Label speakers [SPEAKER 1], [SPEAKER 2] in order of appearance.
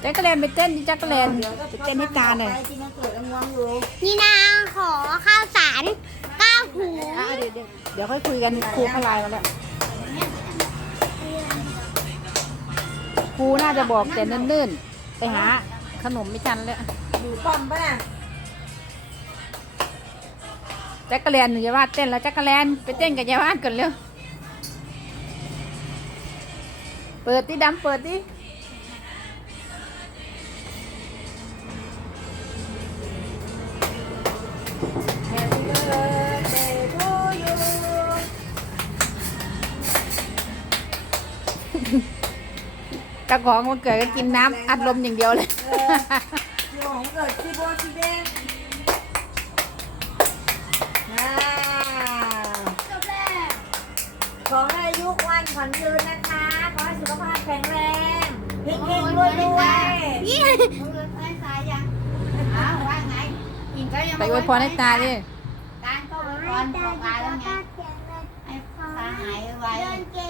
[SPEAKER 1] แจ็คกะแลนไปเต้นดิแจ็คกะแลนไปเต้นให้ตาหน่อย
[SPEAKER 2] นี่นางขอข้าวสาร9 ถุง
[SPEAKER 1] เดี๋ยวค่อยคุยกันครูพลายมาแล้วครูน่าจะบอกแต่เนิ่นๆไปหาขนมไม่ทันแล้ว
[SPEAKER 3] อยู่ป้อมป่ะน่ะ
[SPEAKER 1] แจ็คกะแลนหนูจะวาดเต้นแล้วแจ็คกะแลนไปเต้นกับยายวาดก่อนเร็วเปิดดิดำเปิดดิ กระของมันเกิดก็กินน้ำอัดลมอย่างเดียวเลย
[SPEAKER 3] โยงเกิดที่โบที่เด้ง
[SPEAKER 2] จบแล้ว
[SPEAKER 3] ขอให้อายุวันขวัญยืนนะคะ ขอให้สุขภาพแข็งแรงเฮงๆรวยๆ
[SPEAKER 2] นี่
[SPEAKER 4] มึงเลิกไอ้สายยังอ้าวว่าไงกินก็ยัง
[SPEAKER 1] ไปอวยพรให้ตาดิ
[SPEAKER 4] การก็อวยพรบอกตาแล้วไงให้ตาหายไว
[SPEAKER 2] เดินเก่